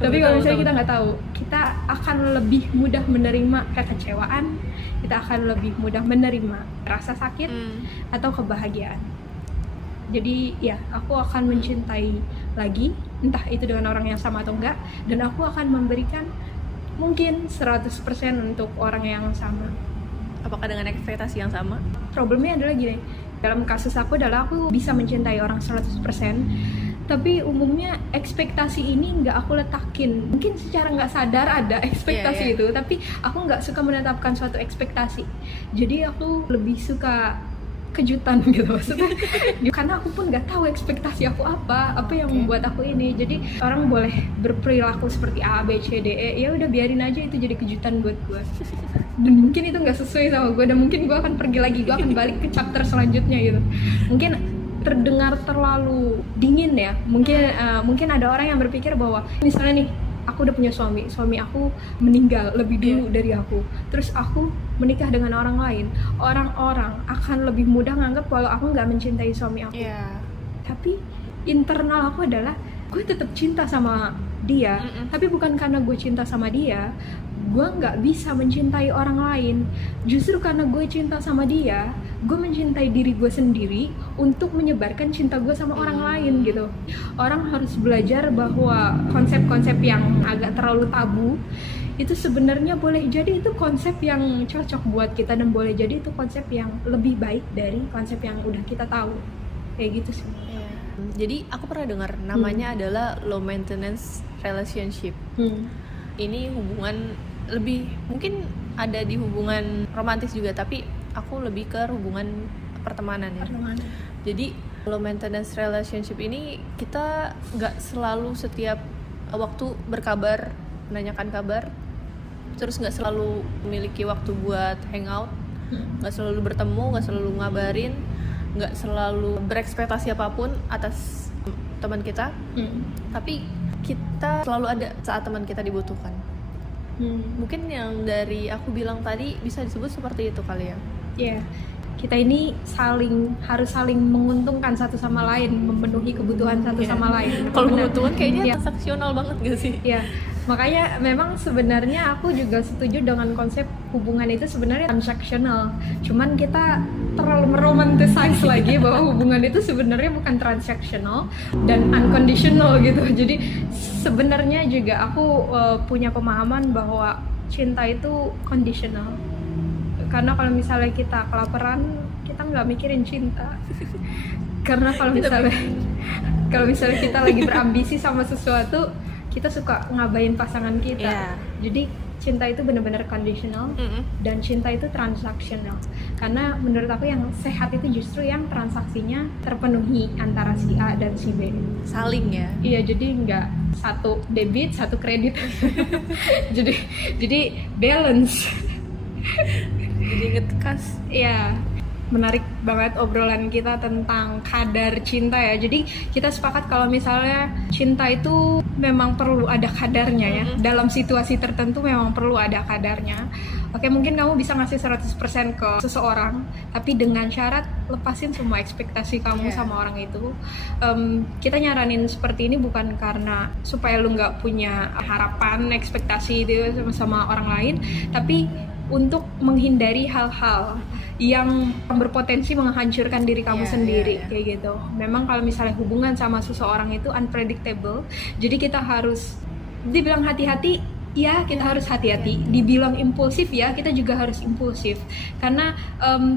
Tapi kalau misalnya kita nggak tahu, kita akan lebih mudah menerima kekecewaan, kita akan lebih mudah menerima rasa sakit atau kebahagiaan. Jadi ya, aku akan mencintai lagi, entah itu dengan orang yang sama atau enggak, dan aku akan memberikan mungkin 100% untuk orang yang sama. Apakah dengan ekspektasi yang sama? Problemnya adalah gini, dalam kasus aku adalah aku bisa mencintai orang 100%, tapi umumnya ekspektasi ini nggak aku letakin. Mungkin secara nggak sadar ada ekspektasi itu, tapi aku nggak suka menetapkan suatu ekspektasi. Jadi aku lebih suka kejutan gitu maksudnya. Karena aku pun nggak tahu ekspektasi aku apa yang membuat aku ini. Jadi orang boleh berperilaku seperti A, B, C, D, E, ya udah biarin aja itu jadi kejutan buat gue. Dan mungkin itu nggak sesuai sama gue, dan mungkin gue akan pergi lagi, gue akan balik ke chapter selanjutnya gitu. Mungkin terdengar terlalu dingin ya. Mungkin ada orang yang berpikir bahwa misalnya nih, aku udah punya suami aku meninggal lebih dulu dari aku, terus aku menikah dengan orang lain, orang-orang akan lebih mudah nganggap kalau aku nggak mencintai suami aku. Tapi internal aku adalah gue tetap cinta sama dia, tapi bukan karena gue cinta sama dia gue nggak bisa mencintai orang lain. Justru karena gue cinta sama dia, gue mencintai diri gue sendiri untuk menyebarkan cinta gue sama orang lain gitu. Orang harus belajar bahwa konsep-konsep yang agak terlalu tabu itu sebenarnya boleh jadi itu konsep yang cocok buat kita, dan boleh jadi itu konsep yang lebih baik dari konsep yang udah kita tahu, kayak gitu sih. Jadi aku pernah dengar namanya adalah low maintenance relationship. Ini hubungan lebih mungkin ada di hubungan romantis juga, tapi aku lebih ke hubungan pertemanan ya. Jadi low maintenance relationship ini kita nggak selalu setiap waktu berkabar, menanyakan kabar, terus nggak selalu memiliki waktu buat hangout, nggak selalu bertemu, nggak selalu ngabarin, nggak selalu berekspektasi apapun atas teman kita, tapi kita selalu ada saat teman kita dibutuhkan. Mungkin yang dari aku bilang tadi bisa disebut seperti itu kali ya. Iya, kita ini harus saling menguntungkan satu sama lain, memenuhi kebutuhan satu sama lain. Kalau kebutuhan kayaknya transaksional banget gak sih? Iya, makanya memang sebenarnya aku juga setuju dengan konsep hubungan itu sebenarnya transaksional. Cuman kita terlalu meromantisize lagi bahwa hubungan itu sebenarnya bukan transaksional dan unconditional gitu. Jadi sebenarnya juga aku punya pemahaman bahwa cinta itu conditional. Karena kalau misalnya kita kelaparan, kita nggak mikirin cinta. Karena kalau misalnya kita lagi berambisi sama sesuatu, kita suka ngabain pasangan kita. Jadi cinta itu benar-benar conditional, dan cinta itu transaksional. Karena menurut aku yang sehat itu justru yang transaksinya terpenuhi antara si A dan si B. Saling ya. Iya, jadi nggak satu debit, satu kredit. jadi balance. Jadi ngetekas. Iya, menarik banget obrolan kita tentang kadar cinta ya. Jadi kita sepakat kalau misalnya cinta itu memang perlu ada kadarnya ya. Dalam situasi tertentu memang perlu ada kadarnya. Oke, mungkin kamu bisa ngasih 100% ke seseorang, tapi dengan syarat lepasin semua ekspektasi kamu sama orang itu. Kita nyaranin seperti ini bukan karena supaya lu nggak punya harapan, ekspektasi itu sama orang lain, tapi untuk menghindari hal-hal yang berpotensi menghancurkan diri kamu sendiri. Kayak gitu. Memang kalau misalnya hubungan sama seseorang itu unpredictable, jadi kita harus dibilang hati-hati, ya kita harus hati-hati. Dibilang impulsif, ya kita juga harus impulsif. Karena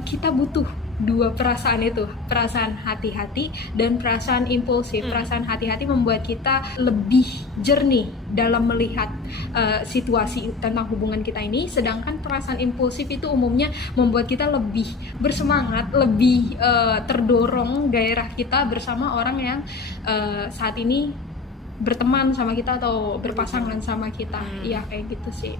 kita butuh dua perasaan itu, perasaan hati-hati dan perasaan impulsif. Perasaan hati-hati membuat kita lebih jernih dalam melihat situasi tentang hubungan kita ini, sedangkan perasaan impulsif itu umumnya membuat kita lebih bersemangat, lebih terdorong gairah kita bersama orang yang saat ini berteman sama kita atau berpasangan sama kita. Iya, kayak gitu sih.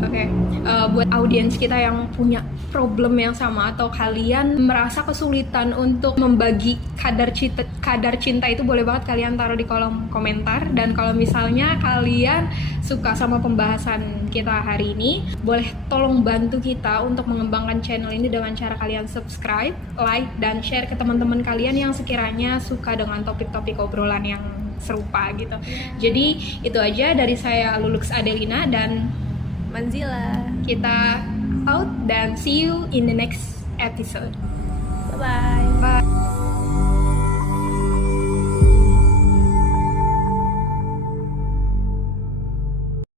Oke. Buat audiens kita yang punya problem yang sama atau kalian merasa kesulitan untuk membagi kadar cinta itu, boleh banget kalian taruh di kolom komentar. Dan kalau misalnya kalian suka sama pembahasan kita hari ini, boleh tolong bantu kita untuk mengembangkan channel ini dengan cara kalian subscribe, like, dan share ke teman-teman kalian yang sekiranya suka dengan topik-topik obrolan yang serupa gitu. Jadi itu aja dari saya, Lulux Adelina dan Manzila. Kita out dan see you in the next episode. Bye-bye. Bye.